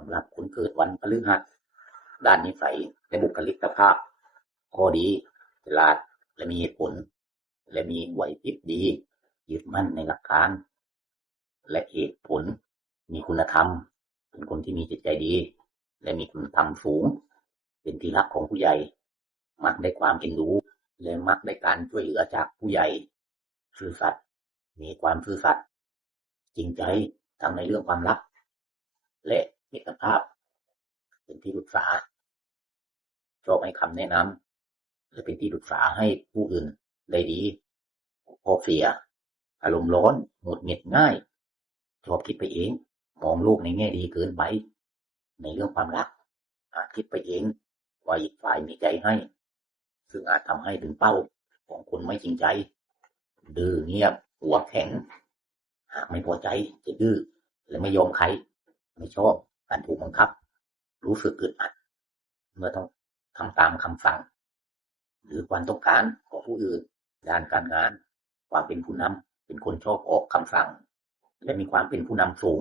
สำหรับคนเกิดวันพฤหัสด้านนิสัยและบุคลิกภาพข้อดีฉลาดและมีเหตุผลและมีไหวพริบดียึดมั่นในหลักการและเหตุผลมีคุณธรรมเป็นคนที่มีจิตใจดีและมีคุณธรรมสูงเป็นที่รักของผู้ใหญ่มักได้ความเอ็นดูและมักได้การช่วยเหลือจากผู้ใหญ่ซื่อสัตย์มีความซื่อสัตย์จริงใจทั้งในเรื่องความรักและมิตรภาพเป็นที่ปรึกษาชอบให้คำแนะนำและเป็นที่ปรึกษาให้ผู้อื่นได้ดีข้อเสียอารมณ์ร้อนหงุดหงิดง่ายชอบคิดไปเองมองโลกในแง่ดีเกินไปในเรื่องความรักอาจคิดไปเองว่าอีกฝ่ายมีใจให้ซึ่งอาจทำให้ถึงเป้าของคนไม่จริงใจดื้อเงียบหัวแข็งหากไม่พอใจจะดื้อและไม่ยอมใครไม่ชอบการถูกบังคับรู้สึกอึดอัดเมื่อต้องทำตามคำสั่งหรือความต้องการของผู้อื่นด้านการงานความเป็นผู้นำเป็นคนชอบออกคำสั่งและมีความเป็นผู้นำสูง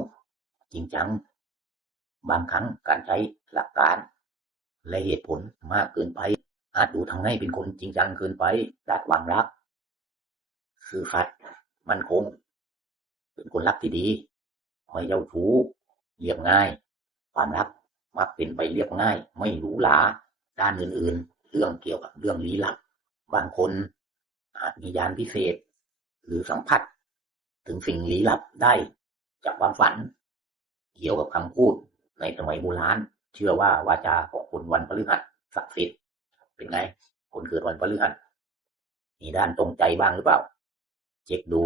จริงจังบางครั้งการใช้หลักการและเหตุผลมากเกินไปอาจดูทำให้เป็นคนจริงจังเกินไปด้านความรักซื่อสัตย์มั่นคงเป็นคนรักที่ดีไม่เจ้าชู้เรียบง่ายความรักมักเป็นไปเรียบง่ายไม่หรูหราด้านอื่นๆเรื่องเกี่ยวกับเรื่องลี้ลับบางคนอาจมีญาณพิเศษหรือสัมผัสถึงสิ่งลี้ลับได้จากความฝันเกี่ยวกับคำพูดในสมัยโบราณเชื่อว่าวาจาของคนวันพฤหัสศักดิ์สิทธิ์เป็นไงคนเกิดวันพฤหัสมีด้านตรงใจบ้างหรือเปล่าเช็คดู